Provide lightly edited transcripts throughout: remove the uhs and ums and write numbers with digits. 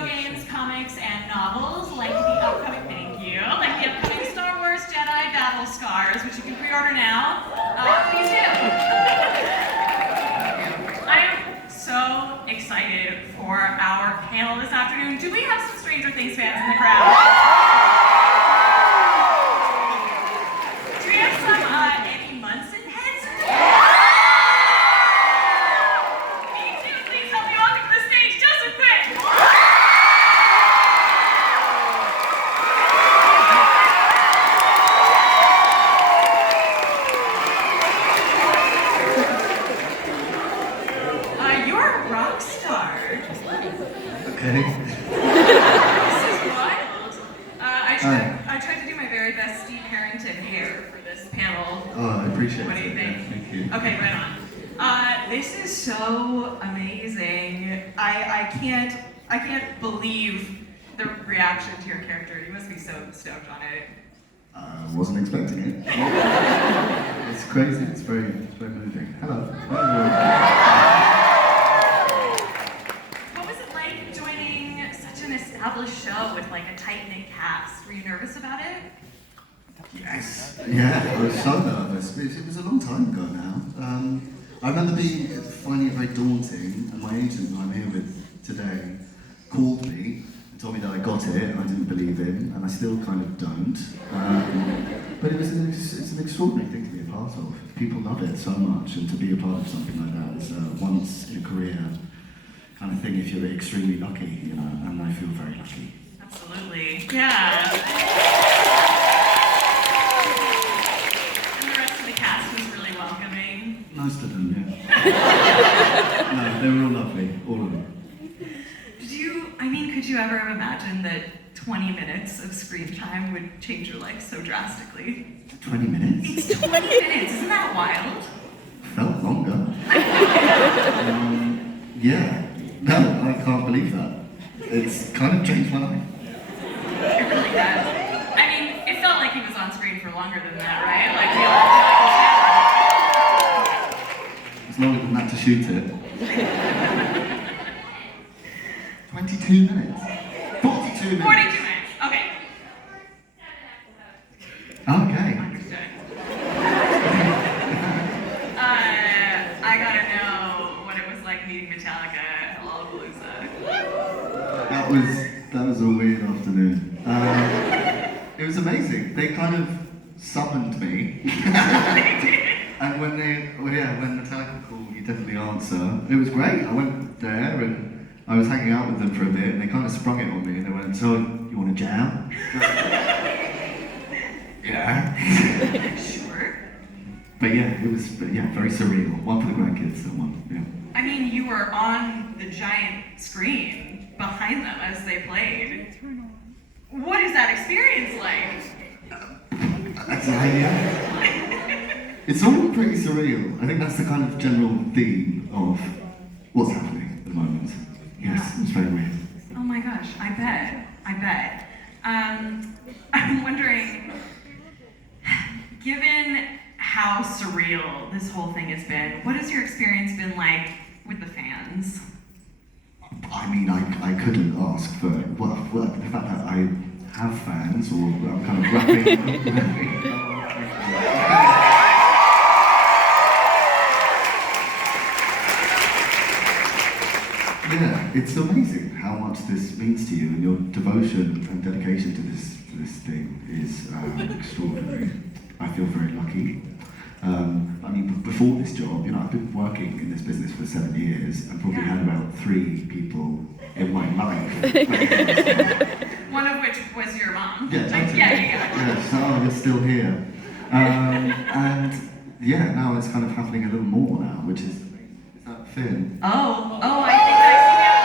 video games, comics, and novels, like the upcoming, thank you, like the upcoming Star Wars Jedi Battle Scars, which you can pre-order now, please do. I am so excited for our panel this afternoon. Do we have some Stranger Things fans in the crowd? Do we have some Eddie Munson heads? Me too. Please help me welcome to the stage, Joseph Quinn. You're a rock star. Okay. This is wild. I tried to do my very best Steve Harrington hair for this panel. Oh, I appreciate it. What do you think? Yeah, thank you. Okay, right on. This is so amazing. I can't believe the reaction to your character. You must be so stoked on it. I wasn't expecting it. It's crazy. It's very moving. Hello. What was it like joining such an established show with like a tight-knit cast? Were you nervous about it? Yes. Yeah, I was so nervous. It was a long time ago now. I remember finding it very daunting, and my agent that I'm here with today called me and told me that I got it, and I didn't believe him, and I still kind of don't. But it's an extraordinary thing to be a part of. People love it so much, and to be a part of something like that is once in a career kind of thing if you're extremely lucky, you know, and I feel very lucky. Absolutely. Yeah. And the rest of the cast was really welcoming. Most of them, yeah. No, they were all lovely, all of them. Could you ever have imagined that 20 minutes of screen time would change your life so drastically? 20 minutes? It's 20 minutes, isn't that wild? Felt longer. Yeah. No, I can't believe that. It's kind of changed my life. It really does. I mean, it felt like he was on screen for longer than that, right? Like, it's longer than that to shoot it. 22 minutes. 42 minutes. 42 minutes. Okay. Okay. Understood. I gotta know what it was like meeting Metallica at Lollapalooza. That was a weird afternoon. It was amazing. They kind of summoned me. And when Metallica called, you definitely answer. It was great. I went there and I was hanging out with them for a bit, and they kind of sprung it on me, and they went, "So, you want to jam?" Yeah. Sure. But yeah, it was very surreal. One for the grandkids and one, yeah. I mean, you were on the giant screen behind them as they played. What is that experience like? That's an idea. It's all pretty surreal. I think that's the kind of general theme of what's happening at the moment. Yes, it's very weird. Oh my gosh, I bet. I'm wondering, given how surreal this whole thing has been, what has your experience been like with the fans? I mean, I couldn't ask for, well, the fact that I have fans, or I'm kind of rapping. Yeah, it's amazing how much this means to you, and your devotion and dedication to this thing is extraordinary. I feel very lucky. I mean, before this job, you know, I've been working in this business for 7 years, and probably had about 3 people in my life. One of which was your mom. Yeah, totally. Yeah. So you're still here. And yeah, now it's kind of happening a little more now, which is that Finn? Oh, I think I see now.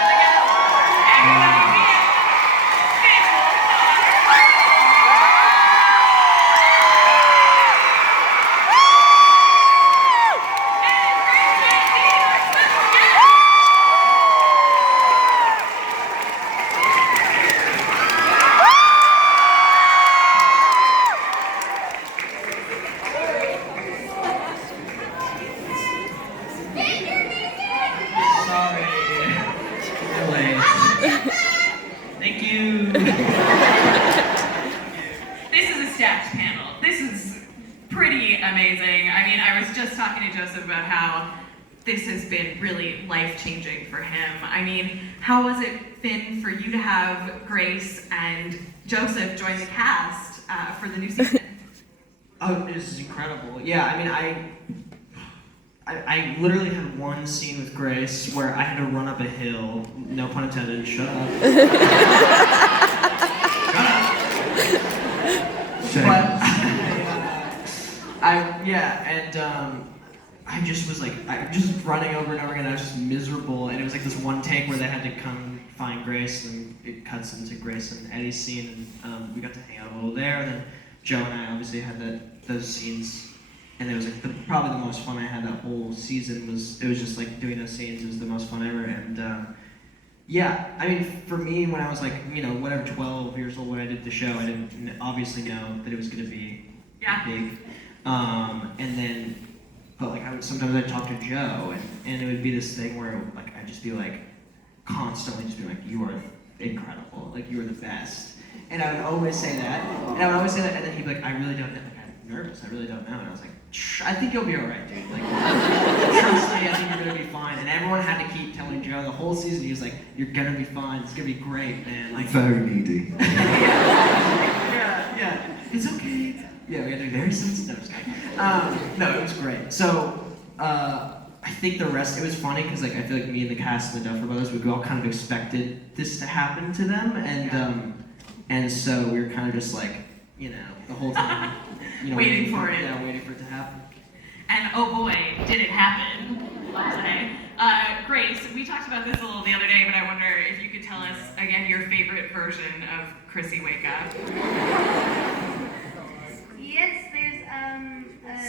Sorry. This is a stacked panel. This is pretty amazing. I mean, I was just talking to Joseph about how this has been really life-changing for him. I mean, how was it been for you to have Grace and Joseph join the cast for the new season? Oh, this is incredible. Yeah, I mean, I literally had one scene with Grace where I had to run up a hill, no pun intended, shut up. But I just was like, just running over and over again. I was just miserable, and it was like this one take where they had to come find Grace, and it cuts into Grace and Eddie's scene, and we got to hang out a little there. And then Joe and I obviously had those scenes, and it was like probably the most fun I had that whole season. It was just like doing those scenes. It was the most fun ever, and yeah, I mean, for me, when I was like, you know, whatever, 12 years old when I did the show, I didn't obviously know that it was going to be big. And then, but like, sometimes I'd talk to Joe, and it would be this thing where like I'd just be like, constantly just be like, you are incredible, like you are the best. And I would always say that, and then he'd be like, I really don't know, like I'm nervous, I really don't know. And I was like, I think you'll be alright, dude. Like, trust me, I think you're gonna be fine. And everyone had to keep telling Joe the whole season, he was like, you're gonna be fine, it's gonna be great, man. Like, very needy. yeah, it's okay. Yeah, we had to be very sensitive. No, it was great. So, I think the rest, it was funny because like I feel like me and the cast and the Duffer Brothers, we all kind of expected this to happen to them, and so we were kind of just like, you know, the whole time, you know, waiting for it. Yeah, waiting for it to happen. And oh boy, did it happen today. Grace, we talked about this a little the other day, but I wonder if you could tell us again your favorite version of Chrissy Wake Up. Yes, there's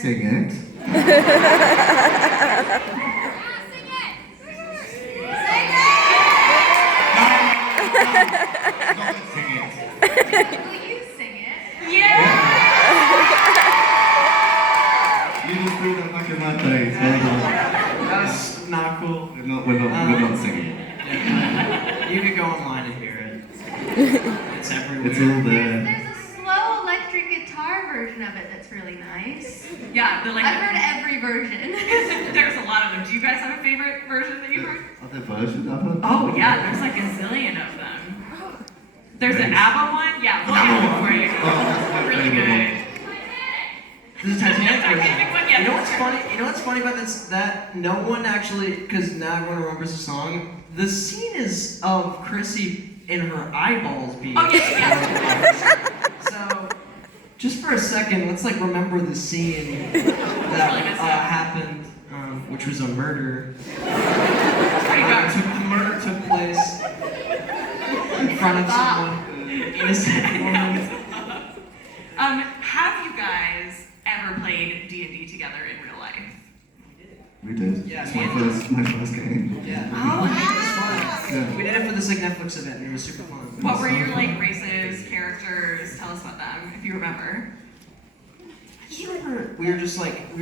Sing it. Sing it! Sing it. Will you sing it? Yeah! You just threw that back in my face. That's not cool. We're not singing it. You could go online and hear it. It's everywhere. It's all there. There's a slow electric guitar version of it that's really nice. Yeah, I've heard every version. There's a lot of them. Do you guys have a favorite version that you've heard? Are there versions of it? Oh yeah, there's like a zillion of them. There's an ABBA one? Yeah, we'll get one for you. Oh, Really good. This is Titanic Titanic one, yeah. You know what's funny? You know what's funny about this? That no one actually, because now everyone remembers the song. The scene is of Chrissy in her eyeballs being. Oh yeah. So, just for a second, let's like remember the scene that happened, which was a murder. A murder took place in front of someone, innocent woman. Have you guys ever played D&D together in real life? We did. Yeah, It's me my first game. Yeah. Oh, It was fun. Yeah. We did it for this like Netflix event, and it was super fun. What were your like races, characters? Tell us about them, if you remember. I just remember we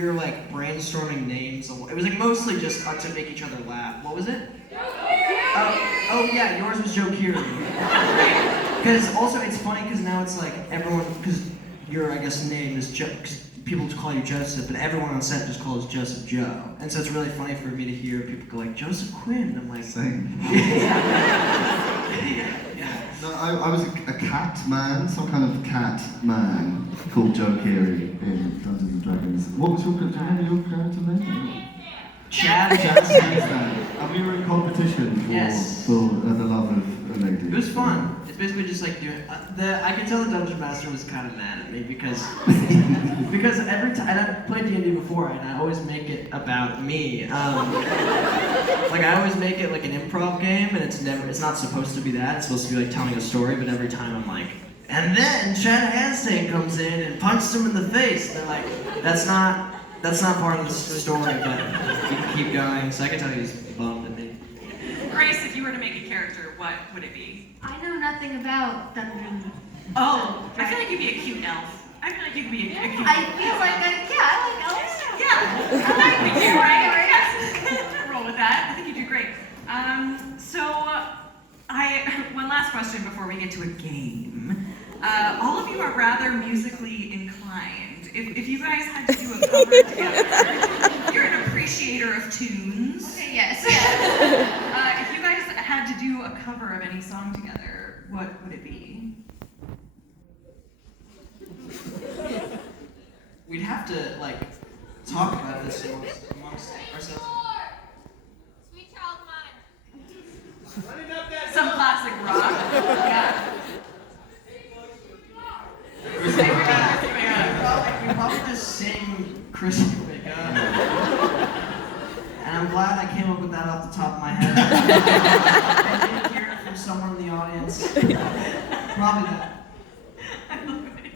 were like brainstorming names. It was like mostly just to make each other laugh. What was it? Oh yeah, yours was Joe Keery. Because also it's funny because now it's like everyone, because your I guess name is Joe, because people just call you Joseph, but everyone on set just calls Joseph Joe. And so it's really funny for me to hear people go like Joseph Quinn. I'm like, Same. yeah. No, I was a cat man, some kind of cat man called Joe Keery in Dungeons and Dragons. What was your character name? Chad. And we were in competition for the love of a lady. It was fun. It's basically just like doing. I can tell the Dungeon Master was kind of mad at me because every time, and I've played D&D before, and I always make it about me. Like I always make it like an improv game, and it's not supposed to be that. It's supposed to be like telling a story, but every time I'm like, and then Chad Hanstein comes in and punches him in the face. And they're like, that's not part of the story, but you can keep going. So I can tell he's bummed at me. Grace, if you were to make a character, what would it be? I know nothing about Dungeons. Oh, I feel like you'd be a cute elf. I feel like you'd be a cute elf. I feel like I like elves. Yeah, I like the cute, right? Yes. Roll with that. I think you do great. So, one last question before we get to a game. All of you are rather musically inclined. If you guys had to do a cover together, you're an appreciator of tunes. Okay, yes. If you guys had to do a cover of any song together, what would it be? We'd have to like talk about this amongst ourselves. Sweet Child Mine. Some classic rock. Yeah. We probably just sing Christmas Wake Up. And I'm glad I came up with that off the top of my head. I didn't hear it from someone in the audience. Probably that. I love it.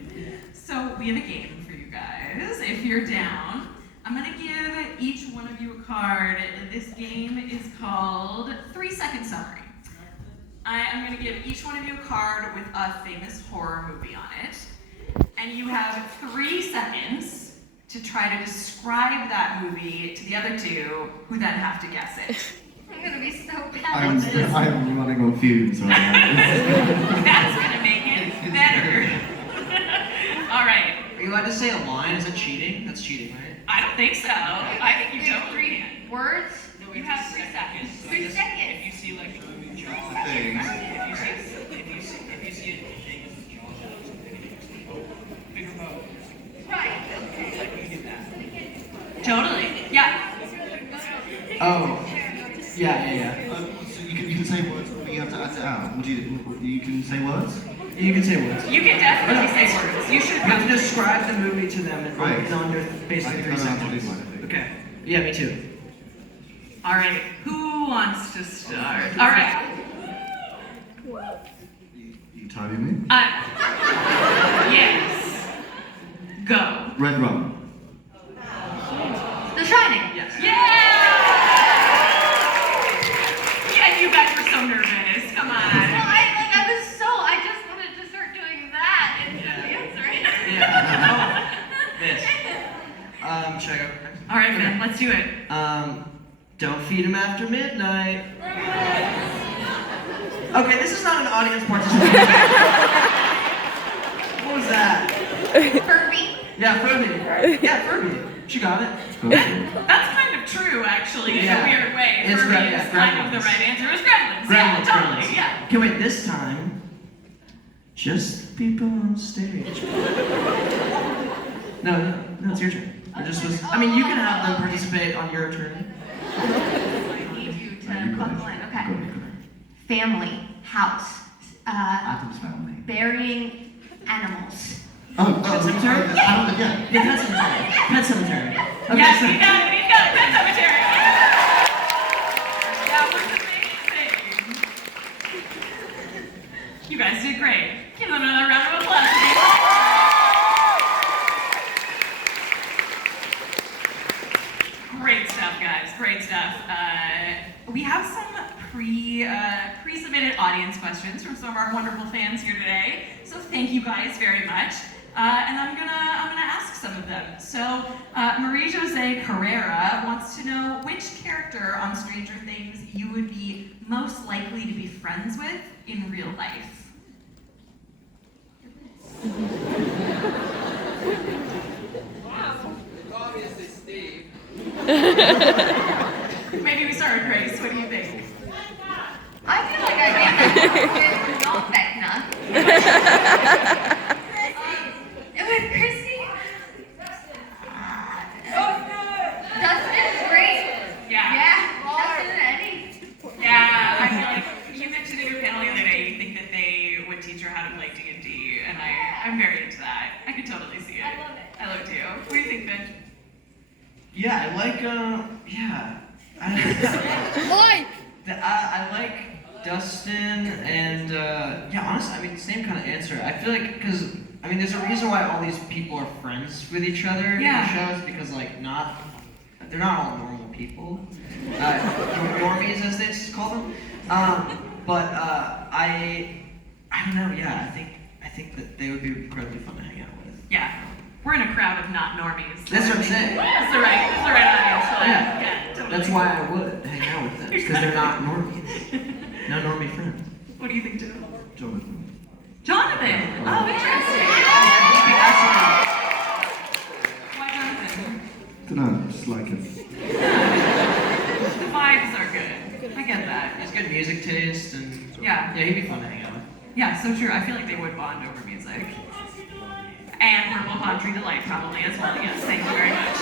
So we have a game for you guys. If you're down, I'm gonna give each one of you a card. This game is called 3-Second Summary. I am gonna give each one of you a card with a famous horror movie on it. And you have 3 seconds to try to describe that movie to the other two, who then have to guess it. I'm gonna be so bad at this. I'm running on fumes right now. That's gonna make it better. All right. Are you allowed to say a line? Is that cheating? That's cheating, right? I don't think so. I think you totally can. 3 words? You have 3 seconds. 3 seconds. If you see like the movie Jaws, Things. if you see a thing with the Jaws out, big remote. Right. Like you get that. Totally. Yeah. Oh. Yeah. So you can say words, but you have to act it out. What do you can say words? You can say words. You can definitely say words. You should You have to describe the movie to them in Right. under basically I 3 don't have to do seconds. mine, I think. Okay. Yeah, me too. All right. Who wants to start? All right. You timing me? Yes. Go. Red rum. The Shining. Yes. Yeah! Yeah, you guys were so nervous. Come Well, on. I just wanted to start doing that instead of answering. Yeah. This. Should I go next? All right, man. Let's do it. Don't feed him after midnight. Okay, this is not an audience participation. What was that? Furby. Yeah, Furby. Yeah, Furby. She got it. That's kind of true, actually, in a Yeah. weird way. It's Furby yeah, is kind of the Gremlins. right answer. It was Gremlins. Yeah, Gremlins, totally. Gremlins. Yeah. Okay, wait, this time, just the people on stage. No, it's your turn. I mean, you can have them participate on your turn. I need you to You got buckle it. in. Got Okay. it. Family. House. Adam's family. Burying animals. Pet cemetery? Yeah. Yeah, Pet Cemetery. Pet Cemetery. Okay, Yes, so- you got it. You got it. Pet Cemetery. That was amazing. You guys did great. Give them another round of applause. Great stuff, guys. Great stuff. We have some pre-submitted audience questions from some of our wonderful fans here today. So thank you guys very much. And I'm gonna ask some of them. So Marie Jose Carrera wants to know which character on Stranger Things you would be most likely to be friends with in real life. Obviously, Steve. Maybe we start with Grace. What do you think? I feel like I'd be not Vecna. With Chrissy? Dustin's great. Yeah, Dustin and Eddie. Yeah, I feel like you mentioned in your panel the other day you think that they would teach her how to play D&D, and I'm very into that. I could totally see it. I love it. I love it too. What do you think, Ben? Yeah, I like, yeah. I like Dustin and, yeah, honestly, I mean, same kind of answer. I feel like, because, I mean, there's a reason why all these people are friends with each other Yeah. in the shows, because, like, they're not all normal people. Normies, as they call them. But, I don't know, yeah, I think that they would be incredibly fun to hang out with. Yeah, we're in a crowd of not normies. That's what I'm saying. That's the right audience for that. Yeah. Yeah, totally. That's why I would hang out with them, because they're not normies. No normie friends. What do you think, Joe? Jonathan. Jonathan! Oh, interesting. Why Jonathan? Don't know, just like it. The vibes are good. I get that. He's good music taste and Yeah. he'd be fun to hang out with. Yeah, so true. I feel like they would bond over music. And verbal poetry delight probably as well. Yes, thank you very much.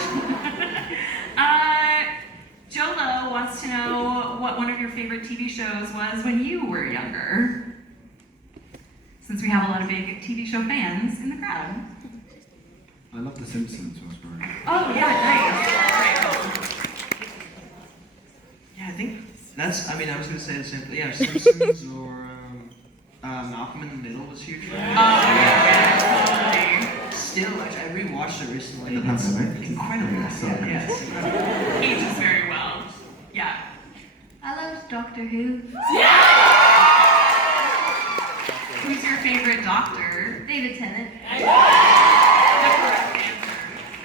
Jolo wants to know what one of your favorite TV shows was when you were younger. Since we have a lot of big TV show fans in the crowd. I love The Simpsons when I was growing up. Oh, yeah, nice. Great. Yeah, I think that's. I mean, I was gonna say the same thing. Yeah, Simpsons or Malcolm in the Middle was huge for me. Oh, yeah, totally. Still, actually, I rewatched it recently. The pandemic. Incredible. Yeah, sorry. Yeah, it's incredible. Ages very well. Yeah. I loved Doctor Who. Who's your favorite doctor? David Tennant. The correct answer.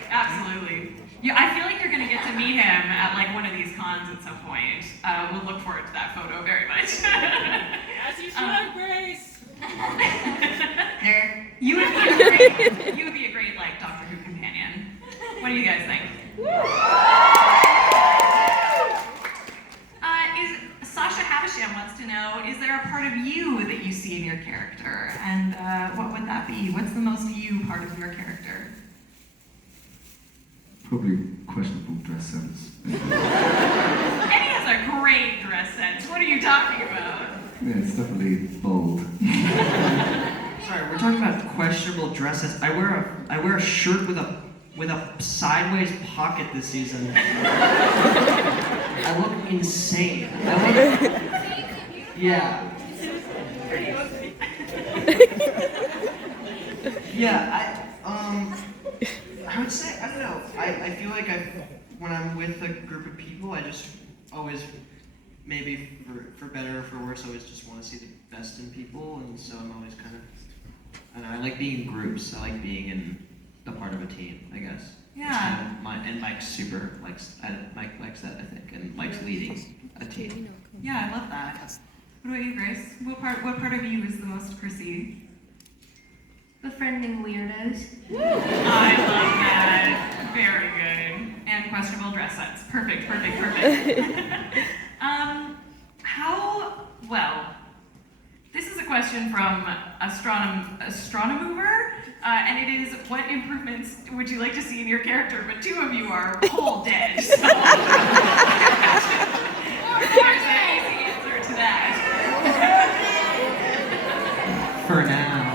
Absolutely. Yeah, I feel like you're gonna get to meet him at like one of these cons at some point. We'll look forward to that photo very much. As you should, Grace. Nerd. You would be a great like Doctor Who companion. What do you guys think? Sasha Havisham wants to know, is there a part of you that you see in your character? And what would that be? What's the most you part of your character? Probably questionable dress sense. Eddie has a great dress sense. What are you talking about? Yeah, it's definitely bold. Sorry, we're talking about questionable dresses. I wear a shirt with a sideways pocket this season. I look insane. Yeah. Yeah, I would say, I don't know. I feel like when I'm with a group of people, I just always, maybe for better or for worse, always just want to see the best in people, and so I'm always kind of, I don't know, I like being in groups. I like being in the part of a team, I guess. Yeah. It's kind of and Mike super likes, Mike likes that, I think, and Mike's leading a team. Yeah, I love that. What about you, Grace? What part of you is the most perceived? Befriending weirdos. I love that. Very good. And questionable dress sense. Perfect. This is a question from Astronomover, and it is, what improvements would you like to see in your character? But two of you are whole dead, so there's an easy answer to that. For now.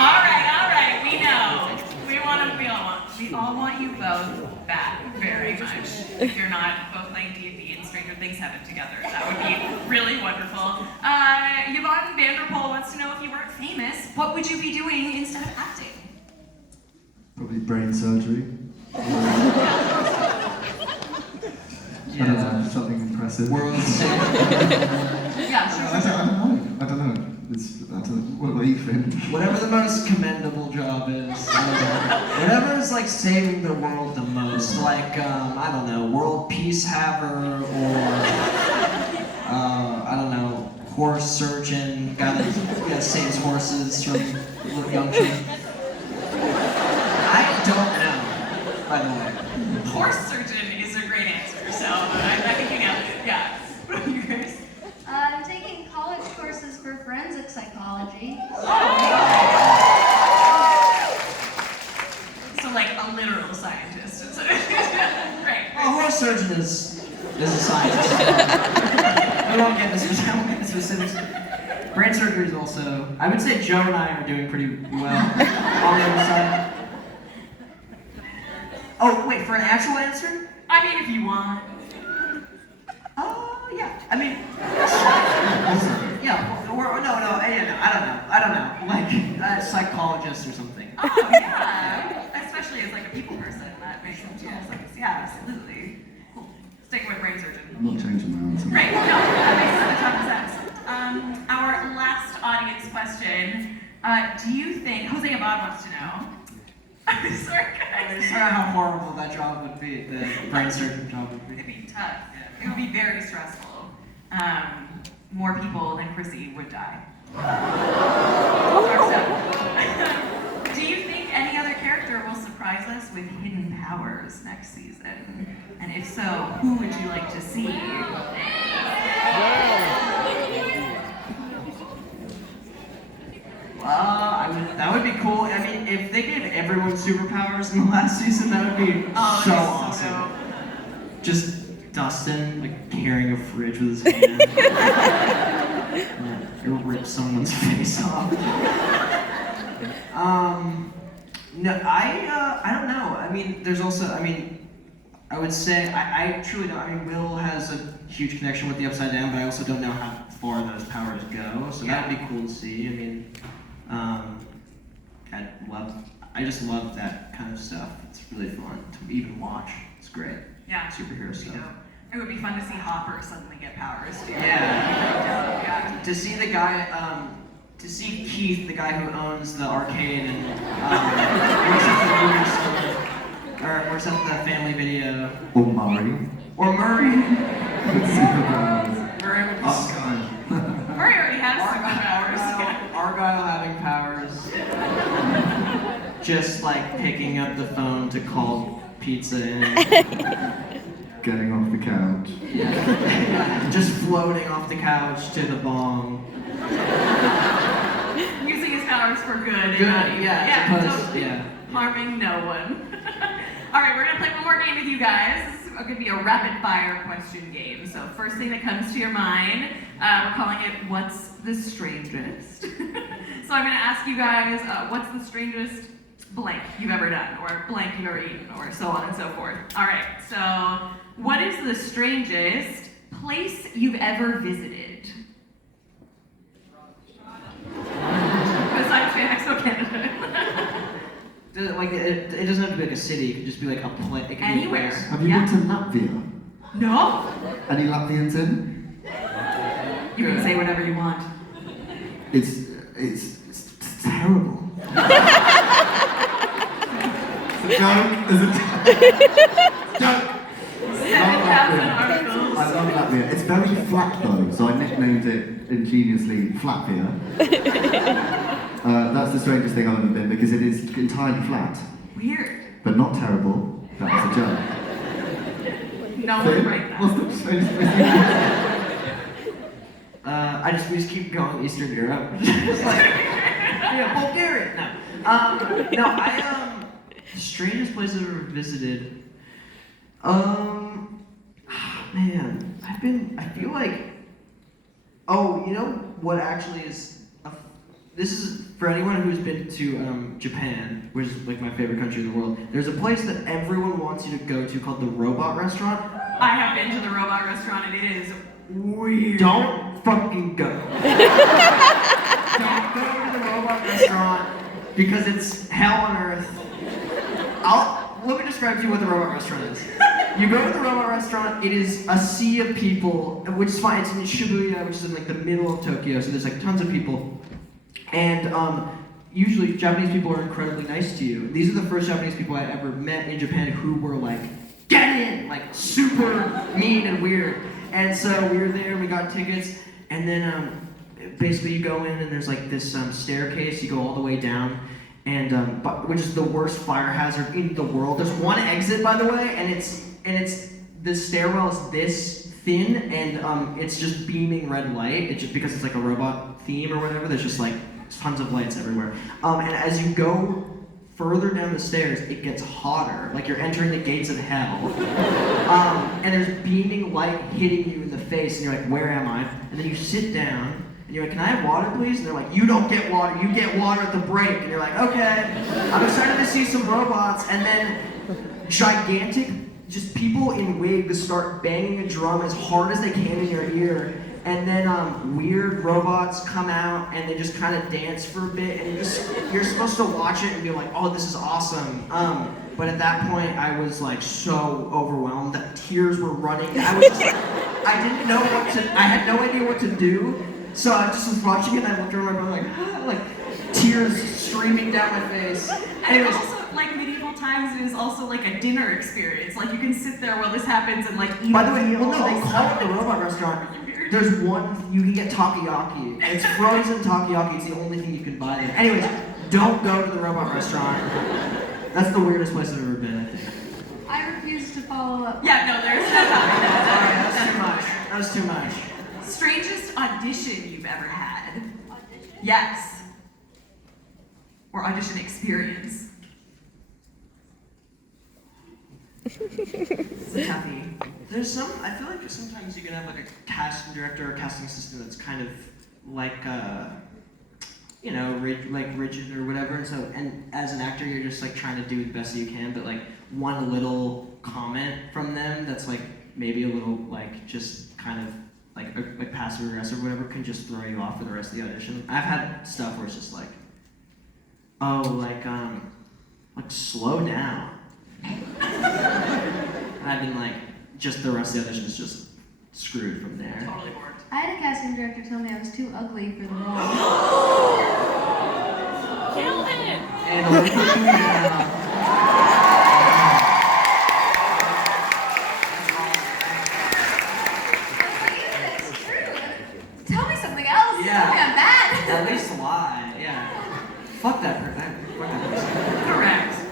All right, we know. We all want you both back very much. If you're not both playing D&D and Stranger Things Heaven together, that would be really wonderful. Yvonne Vanderpool wants to know, if you weren't famous, what would you be doing instead of acting? Probably brain surgery. I don't know, something impressive. World I don't know. What about you, Finn? Whatever the most commendable job is. Whatever is like saving the world the most. Like, I don't know, world peace haver, or, I don't know, horse surgeon. Gotta save horses from young children. I don't know, by the way. Horse surgeon is a great answer, so I think you nailed it. Yeah. What about you guys? I'm taking college courses for forensic psychology. So like a literal scientist. Great. A horse surgeon is a scientist. I won't get into specifics. Brain surgery is also, I would say Joe and I are doing pretty well on the other side. Oh, wait, for an actual answer? I mean, if you want. Oh, yeah. I mean, yeah, I don't know. Like a psychologist or something. Oh, yeah. Especially as like a people person, that makes sense. Yeah, absolutely. Cool. Sticking with brain surgeon. I'm not changing my answer. Great. No, that makes a ton of sense. Do you think, Jose Abad wants to know. I'm sorry, I guys. just heard how horrible that job would be, the brain surgeon job would It'd be. be tough. It would be very stressful. More people than Chrissy would die. Do you think any other character will surprise us with hidden powers next season? And if so, who would you like to see? That would be cool. I mean, if they gave everyone superpowers in the last season, that would be so awesome. dope. Just Dustin, like, carrying a fridge with his hand. It will rip someone's face off. No, I don't know. I mean, there's also, I would say, I truly don't. I mean, Will has a huge connection with the Upside Down, but I also don't know how far those powers go, so that would be cool to see. I mean, I just love that kind of stuff. It's really fun to even watch. It's great. Yeah. Superhero stuff. It would be fun to see Hopper suddenly get powers too. Yeah. To see the guy, to see Keith, the guy who owns the arcade and works at the family video. Or Murray. Or Murray. Superpowers. Murray would be Argyle. Murray already has superpowers. Argyle having powers. Just like picking up the phone to call pizza in. Getting off the couch. Yeah. Just floating off the couch to the bong. Using his powers for good. And Good, not evil. yeah. Totally. Harming no one. All right, we're gonna play one more game with you guys. This is gonna be a rapid fire question game. So first thing that comes to your mind, we're calling it What's the Strangest? So I'm gonna ask you guys, what's the strangest blank you've ever done, or blank you've ever eaten, or so on and so forth. All right, so what is the strangest place you've ever visited? Besides FanExpo Canada. Like it doesn't have to be like a city. It could just be like a place. Anywhere. Have you been to Latvia? No? Any Latvians in? You can say whatever you want. It's terrible. It's a joke. It's a joke. 7,000 articles. I love Latvia. It's very flat though, so I nicknamed it ingeniously Flatvia. That's the strangest thing I've ever been because it is entirely flat, Weird. but not terrible. That was a joke. No Finn, one right now. what's the strangest place you've been? we just keep going Eastern Europe. Just like, yeah, Bulgaria. No, the strangest place I've ever visited. Man, I feel like, oh, you know what actually is, this is for anyone who's been to Japan, which is like my favorite country in the world. There's a place that everyone wants you to go to called the Robot Restaurant. I have been to the robot restaurant and it is weird. Don't fucking go. Don't go to the Robot Restaurant because it's hell on earth. Let me describe to you what the Robot Restaurant is. You go to the Robot Restaurant, it is a sea of people, which is fine. It's in Shibuya, which is in like the middle of Tokyo, so there's like tons of people. And usually Japanese people are incredibly nice to you. These are the first Japanese people I ever met in Japan who were like, get in! Like super mean and weird. And so we were there and we got tickets, and then basically you go in and there's like this staircase, you go all the way down, and which is the worst fire hazard in the world. There's one exit, by the way, and it's the stairwell is this thin, and it's just beaming red light. It's just because it's like a robot theme or whatever. There's just like tons of lights everywhere. And as you go further down the stairs, it gets hotter, like you're entering the gates of hell. And there's beaming light hitting you in the face, and you're like, where am I? And then you sit down, and you're like, can I have water, please? And they're like, you don't get water, you get water at the break. And you're like, okay. I'm excited to see some robots, and then gigantic, just people in wigs start banging a drum as hard as they can in your ear. And then weird robots come out and they just kind of dance for a bit, and you're supposed to watch it and be like, oh, this is awesome. But at that point, I was like so overwhelmed that tears were running. I was just like, I didn't know what to, I had no idea what to do. So I just was watching it and I looked over my brother like tears streaming down my face. And Anyways, also, like medieval times, it is also like a dinner experience. Like you can sit there while this happens and like eat. by the way, a meal well, no, they also. call it the robot restaurant. There's one, you can get takoyaki. It's frozen takoyaki, it's the only thing you can buy there. Anyways, don't go to the robot restaurant. That's the weirdest place I've ever been, I think. I refuse to follow up. Yeah, no, there's no topic that. Sorry, that's too much. That was too much. Strangest audition you've ever had? Audition? Yes. Or audition experience? It's a toughie. There's some, I feel like sometimes you can have like a casting director or casting assistant that's kind of like, you know, rigid or whatever. And so, and as an actor, you're just like trying to do the best that you can, but like one little comment from them that's like maybe a little like just kind of like passive aggressive or whatever can just throw you off for the rest of the audition. I've had stuff where it's just like, oh, like slow down. And I've been like, just the rest of the audition is just screwed from there. Totally bored. I had a casting director tell me I was too ugly for the role. Kill him! And a little bit It's true. Tell me something else. Yeah. Tell me I'm bad. at least lie, yeah. Fuck that person.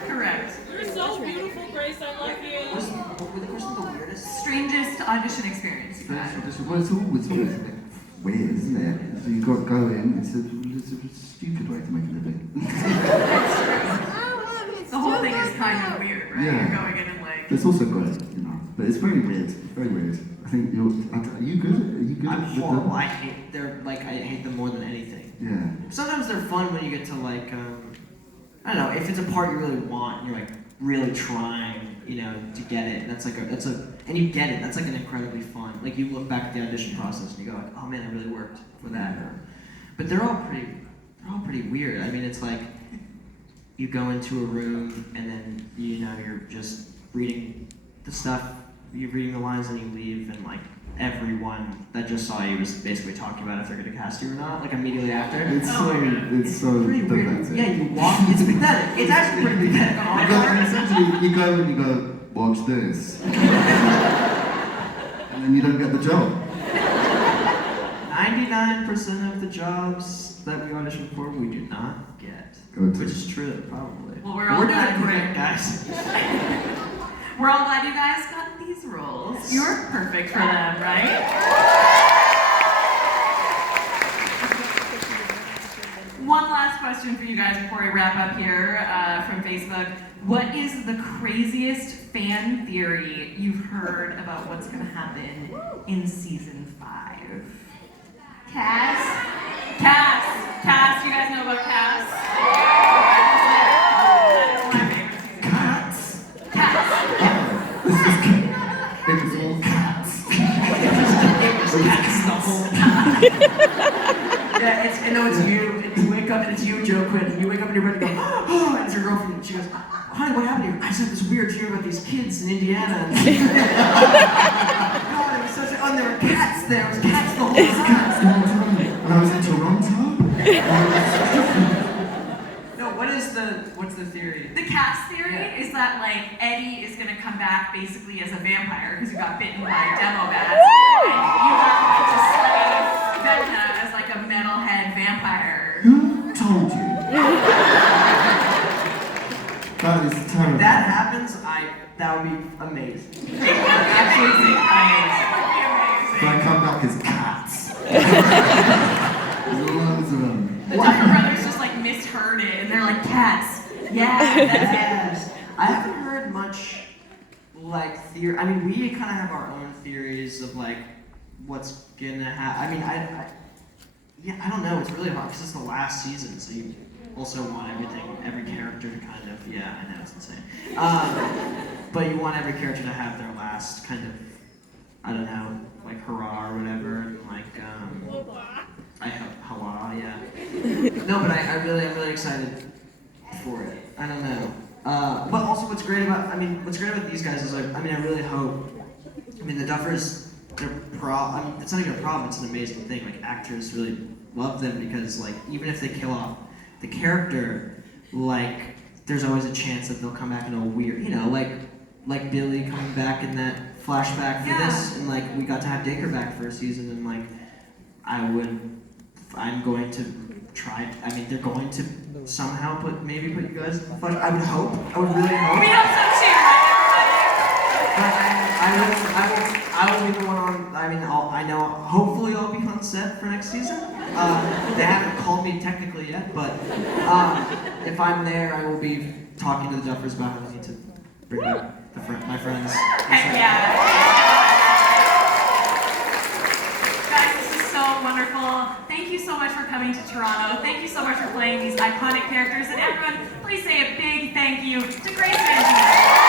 Correct. You're so beautiful, Grace. I love you. Were the person the weirdest? Strangest audition experience you've had? Well, it's always a bit weird, isn't it? So you've got to go in, it's a stupid way to make a living. The whole thing is kind of weird, right? Yeah. You're going in and like. But it's also great, you know. But it's very weird, very weird. I think are you good? Are you good? I'm with horrible. them? I hate them more than anything. Yeah. Sometimes they're fun when you get to like, I don't know, if it's a part you really want, and you're like really trying, you know, to get it. And and you get it. That's like an incredibly fun. Like you look back at the audition process and you go like, oh man, I really worked for that. But they're all pretty weird. I mean, it's like you go into a room and then you know you're just reading the stuff, you're reading the lines and you leave, and like everyone that just saw you was basically talking about if they're going to cast you or not, like immediately after. It's so pretty weird. pathetic. Yeah, you walk. It's pathetic. It's actually pretty pathetic. Essentially, you go and you go, watch this. And then you don't get the job. 99% of the jobs that we audition for, we do not get. Good. Which is true, probably. Well, we're all doing glad great, guys. We're all glad you guys got these roles. You're perfect for them, right? One last question for you guys before we wrap up here from Facebook. What is the craziest fan theory you've heard about what's going to happen in season 5? Cass? You guys know about Cass? That is my favorite season. Cats. Cass. It was all cats. That's the whole time. Yeah, it's you. You wake up and it's you, Joe Quinn. And you wake up in your bed and go, oh, and it's your girlfriend. And she goes, honey, what happened to you? I just had this weird dream about these kids in Indiana. And God, it was such a, and there were cats there. It was cats the whole time. And I was in Toronto. No, what's the theory? The Cass theory is that like Eddie is gonna come back basically as a vampire because he got bitten by demo bats, and you are going to slay Vecna as like a metalhead vampire. Who told you? That is terrible. If that happens, that would be amazing. It would be amazing. If I come back as cats. There's loads of them. The Duffer Brothers just like misheard it, and they're like, cats. Yeah, that's Yes. I haven't heard much like theory. I mean, we kind of have our own theories of like what's gonna happen. I mean, I don't know. It's really hard because it's the last season, so you also want every character to kind of. Yeah, I know it's insane. But you want every character to have their last kind of, I don't know, like hurrah or whatever, and like Hawa, yeah. No, but I'm really excited for it. I don't know. But also what's great about these guys is like, I really hope, the Duffers, I mean, it's not even a problem. It's an amazing thing. Like actors really love them because like even if they kill off the character, like there's always a chance that they'll come back in a weird, like Billy coming back in that flashback for this, and like we got to have Dacre back for a season, and like I'm going to try. I mean, they're going to somehow put you guys in the flash. I would hope. I would really hope. We hope so too, right, everybody? I will be the one on. I mean, I know. Hopefully, I'll be on set for next season. They haven't called me technically yet, but if I'm there, I will be talking to the Duffers about how we need to bring back my friends. Heck yeah. Guys, this is so wonderful. Thank you so much for coming to Toronto. Thank you so much for playing these iconic characters. And everyone, please say a big thank you to Grace Van Dien.